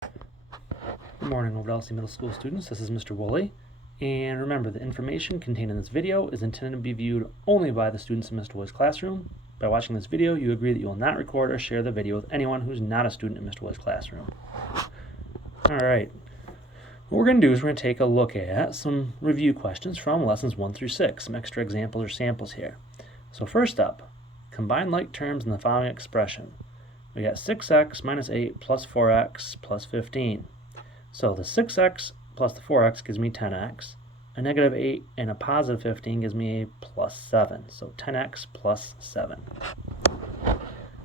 Good morning, Overall Middle School students. This is Mr. Woolley. And remember, the information contained in this video is intended to be viewed only by the students in Mr. Woolley's classroom. By watching this video, you agree that you will not record or share the video with anyone who's not a student in Mr. Woolley's classroom. Alright, what we're going to do is we're going to take a look at some review questions from lessons 1 through 6, some extra examples or samples here. So first up, combine like terms in the following expression. We got 6x minus 8 plus 4x plus 15. So the 6x plus the 4x gives me 10x. A negative 8 and a positive 15 gives me a plus 7. So 10x plus 7.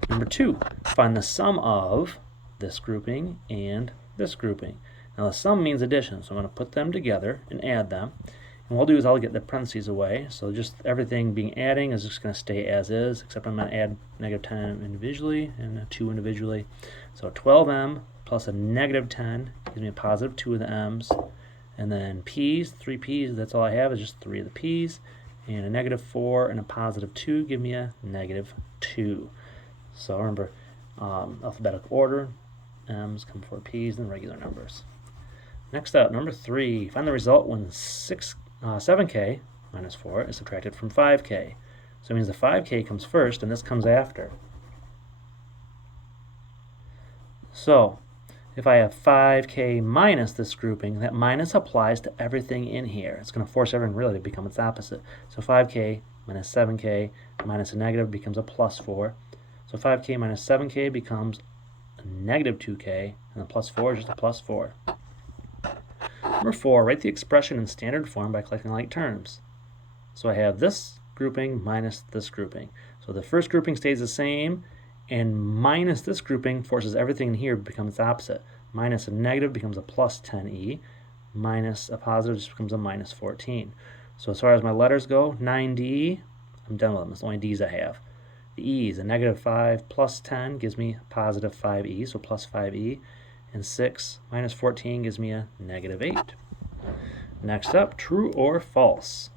Number 2, find the sum of this grouping and this grouping. Now the sum means addition, so I'm going to put them together and add them. And what I'll do is I'll get the parentheses away, so just everything being adding is just going to stay as is, except I'm going to add negative 10 individually and a 2 individually. So 12m plus a negative 10 gives me a positive 2 of the m's. And then p's, 3 p's, that's all I have is just 3 of the p's. And a negative 4 and a positive 2 give me a negative 2. So remember, alphabetical order, m's come before p's, and regular numbers. Next up, number 3, find the result when 7k minus 4 is subtracted from 5k. So it means the 5k comes first and this comes after. So if I have 5k minus this grouping, that minus applies to everything in here. It's going to force everything really to become its opposite. So 5k minus 7k minus a negative becomes a plus 4. So 5k minus 7k becomes a negative 2k, and the plus 4 is just a plus 4. Number 4, write the expression in standard form by collecting like terms. So I have this grouping minus this grouping. So the first grouping stays the same, and minus this grouping forces everything in here to become its opposite. Minus a negative becomes a plus 10e, minus a positive just becomes a minus 14. So as far as my letters go, 9d, I'm done with them. It's the only d's I have. The e's, a negative 5 plus 10 gives me a positive 5e, so plus 5e. And 6 minus 14 gives me a negative 8. Next up, true or false.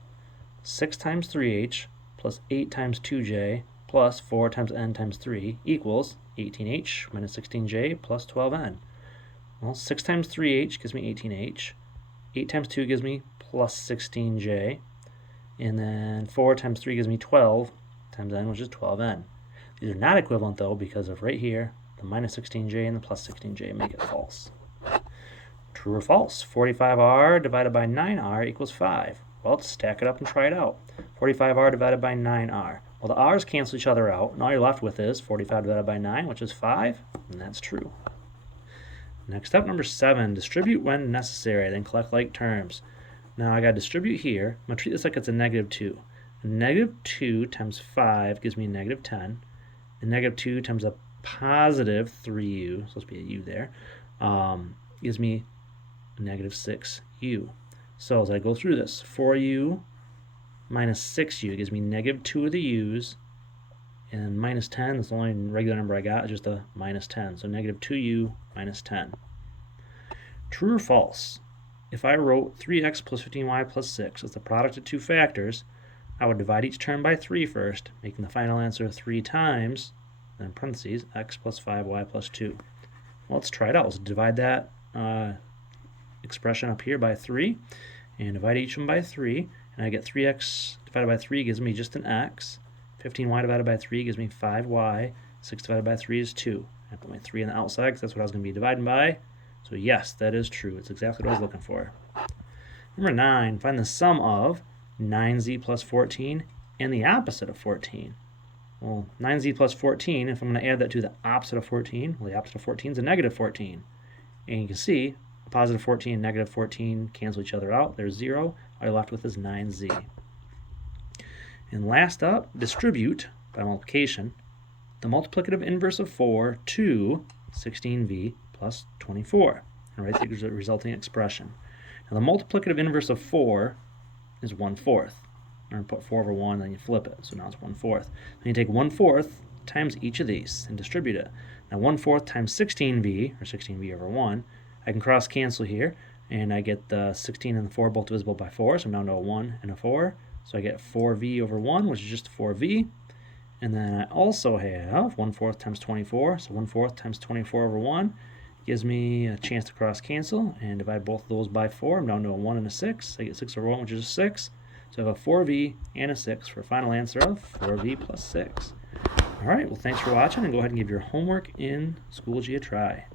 6 times 3h plus 8 times 2j plus 4 times n times 3 equals 18h minus 16j plus 12n. Well, 6 times 3h gives me 18h. 8 times 2 gives me plus 16j. And then 4 times 3 gives me 12 times n, which is 12n. These are not equivalent, though, because of right here, the minus 16j and the plus 16j make it false. True or false? 45r divided by 9r equals 5. Well, let's stack it up and try it out. 45r divided by 9r. Well, the r's cancel each other out, and all you're left with is 45 divided by 9, which is 5, and that's true. Next up, number 7, distribute when necessary, then collect like terms. Now I got to distribute here. I'm going to treat this like it's a negative 2. A negative 2 times 5 gives me a negative 10. A negative 2 times a positive 3u, supposed to be a u there, gives me a negative 6u. So as I go through this, 4u minus 6u gives me negative 2 of the u's, and minus 10, that's the only regular number I got, is just a minus 10. So negative 2u minus 10. True or false? If I wrote 3x plus 15y plus 6 as the product of two factors, I would divide each term by 3 first, making the final answer 3 times, then parentheses, x plus 5y plus 2. Well, let's try it out. Let's divide that expression up here by 3, and divide each one by 3, and I get 3x divided by 3 gives me just an x. 15y divided by 3 gives me 5y. 6 divided by 3 is 2. I put my 3 on the outside because that's what I was going to be dividing by. So yes, that is true. It's exactly what I was looking for. Number 9, find the sum of 9z plus 14 and the opposite of 14. Well, 9z plus 14, if I'm going to add that to the opposite of 14, well, the opposite of 14 is a negative 14. And you can see a positive 14 and negative 14 cancel each other out. There's 0. All you're left with is 9z. And last up, distribute, by multiplication, the multiplicative inverse of 4 to 16v plus 24. And write the resulting expression. Now, the multiplicative inverse of 4 is 1/4. Or put 4 over 1, then you flip it. So now it's 1/4. Then you take 1/4 times each of these and distribute it. Now 1/4 times 16v, or 16v over 1, I can cross cancel here, and I get the 16 and the 4 both divisible by 4, so I'm down to a 1 and a 4. So I get 4v over 1, which is just 4v. And then I also have 1/4 times 24, so 1/4 times 24 over 1 gives me a chance to cross cancel and divide both of those by 4. I'm down to a 1 and a 6. I get 6 over 1, which is a 6. So I have a 4v and a 6 for a final answer of 4v plus 6. All right, well, thanks for watching, and go ahead and give your homework in Schoology a try.